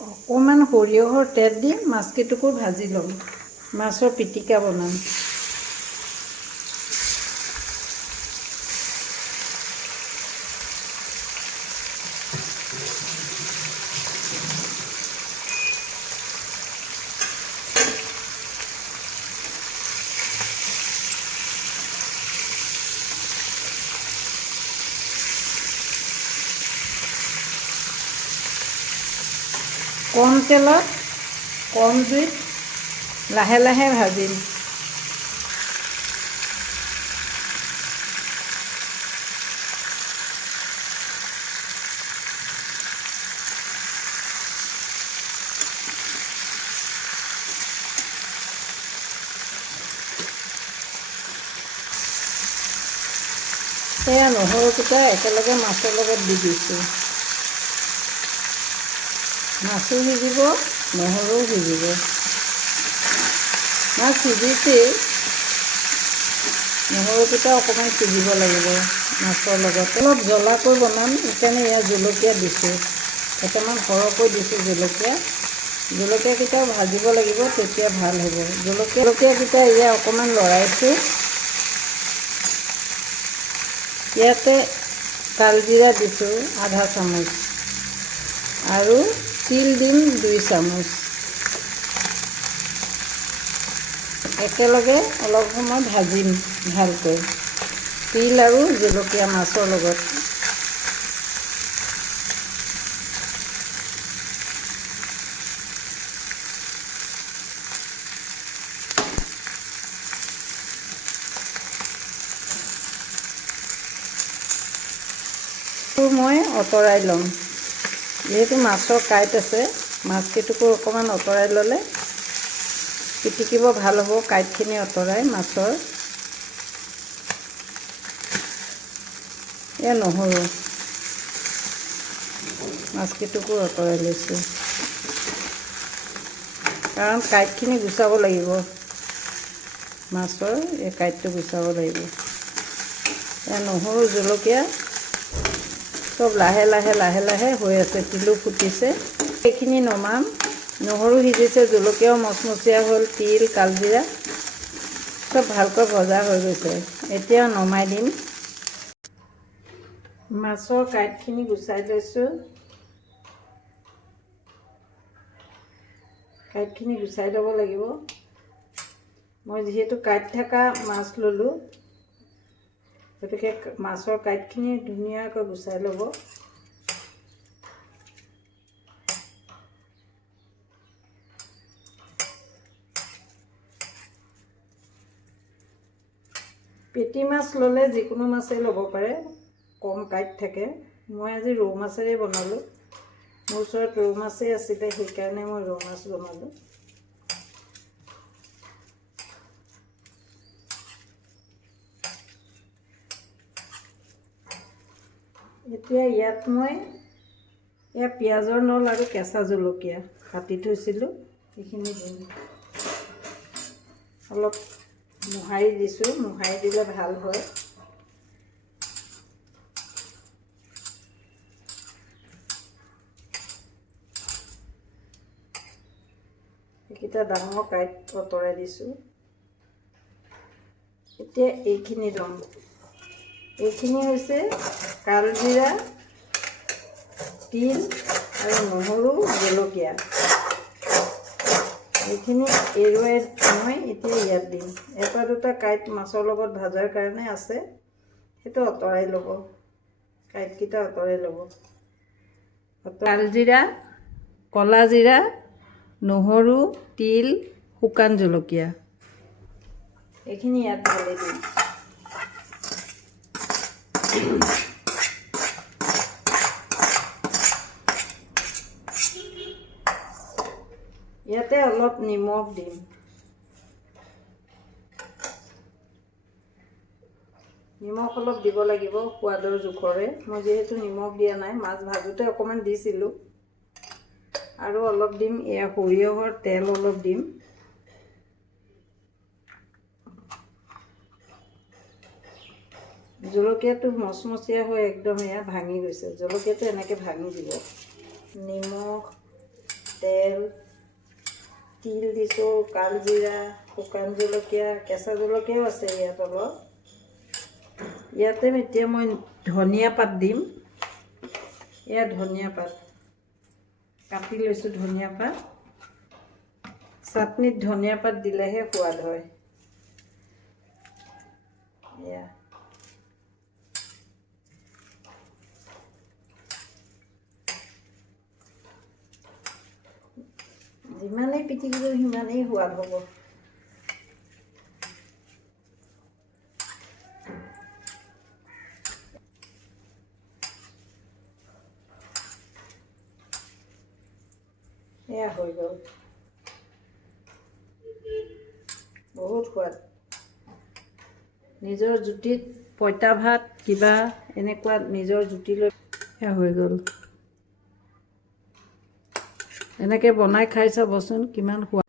অকণমান সৰিয়হৰ তেল দি মাছকেইটুকুৰ ভাজি ল'ম। মাছৰ পিটিকা বনাম। কম তেলত কম জুইত লাহে লাহে ভাজিম। এয়া নহৰুকেইটা একেলগে মাছৰ লগত দি দিছোঁ। মাছো সিজিব, নহৰুও সিজিব। মাছ সিজিছেই, নহৰুকেইটা অকণমান সিজিব লাগিব মাছৰ লগত। অলপ জ্বলাকৈ বনাম, সেইকাৰণে ইয়াত জলকীয়া দিছোঁ। কেইটামান সৰহকৈ দিছোঁ জলকীয়া। জলকীয়াকেইটাও ভাজিব লাগিব, তেতিয়া ভাল হ'ব। জলকীয়াকেইটা ইয়াত অকণমান লৰাইছোঁ। ইয়াতে কালজিৰা দিছোঁ আধা চামুচ আৰু তিল দিম 2 চামুচ। একেলগে অলপ সময় ভাজিম ভালকৈ, তিল আৰু জলকীয়া মাছৰ লগত। মই অঁতৰাই ল'ম। যিহেতু মাছৰ কাঁইট আছে, মাছকেইটুকুৰ অকণমান অঁতৰাই ল'লে পিটিকিব ভাল হ'ব। কাঁইটখিনি অঁতৰাই মাছৰ। এয়া নহৰু, মাছকেইটুকুৰ অঁতৰাই লৈছোঁ, কাৰণ কাঁইটখিনি গুচাব লাগিব। মাছৰ এই কাঁইটটো গুচাব লাগিব। এয়া নহৰু জলকীয়া চব লাহে লাহে লাহে লাহে হৈ আছে, তিলো ফুটিছে। এইখিনি নমাম। নহৰু সিজিছে, জলকীয়াও মচমচীয়া হ'ল, তিল কালজিৰা চব ভালকৈ ভজা হৈ গৈছে। এতিয়া নমাই দিম। মাছৰ কাঁইটখিনি গুচাই লৈছোঁ। কাঁইটখিনি গুচাই ল'ব লাগিব। মই যিহেতু কাঁইট থকা মাছ ল'লোঁ, গতিকে মাছৰ কাঁইটখিনি ধুনীয়াকৈ গুচাই ল'ব। পেটি মাছ ল'লে যিকোনো মাছেই ল'ব পাৰে, কম কাঁইট থাকে। মই আজি ৰৌ মাছেৰে বনালোঁ। মোৰ ওচৰত ৰৌ মাছেই আছিলে, সেইকাৰণে মই ৰৌ মাছ বনালোঁ। এতিয়া ইয়াত মই পিঁয়াজৰ নল আৰু কেঁচা জলকীয়া কাটি থৈছিলোঁ, সেইখিনি দিম। অলপ মোহাৰি দিছোঁ, মোহাৰি দিলে ভাল হয়। এইকেইটা ডাঙৰ কাঁইট অঁতৰাই দিছোঁ। এতিয়া এইখিনি ল'ম। এইখিনি হৈছে কালজিৰা, তিল আৰু নহৰু, জলকীয়া। এইখিনি এৰুৱাই মই এতিয়া ইয়াত দিম। এটা দুটা কাঁইট মাছৰ লগত ভাজাৰ কাৰণে আছে, সেইটো অঁতৰাই ল'ব। কাঁইটকেইটা অঁতৰাই ল'ব। কালজিৰা, ক'লা জিৰা, নহৰু, তিল, শুকান জলকীয়া এইখিনি ইয়াত ঢালি দিম। ইয়াতে অলপ নিমখ দিম। নিমখ অলপ দিব লাগিব সোৱাদৰ জোখৰে। মই যিহেতু নিমখ দিয়া নাই, মাছ ভাজোতে অকণমান দিছিলোঁ। আৰু অলপ দিম, এয়া সৰিয়হৰ তেল অলপ দিম। জলকীয়াটো মচমচীয়া হৈ একদম এয়া ভাঙি গৈছে। জলকীয়াটো এনেকৈ ভাঙি দিব। নিমখ তেল, তিল দিছোঁ, কালজিৰা, শুকান জলকীয়া, কেঁচা জলকীয়াও আছে ইয়াত অলপ। ইয়াতে এতিয়া মই ধনিয়া পাত দিম। এয়া ধনিয়া পাত কাটি লৈছোঁ। ধনিয়া পাত চাটনিত ধনিয়া পাত দিলেহে সোৱাদ হয়। এয়া যিমানেই পিটিকিব সিমানেই সোৱাদ হ'ব। এয়া হৈ গ'ল, বহুত সোৱাদ। নিজৰ জুতিত পঁইতা ভাত কিবা এনেকুৱা নিজৰ জুতি লৈ এয়া হৈ গ'ল। এনেকৈ বনাই খাই চাবচোন কিমান সোৱাদ।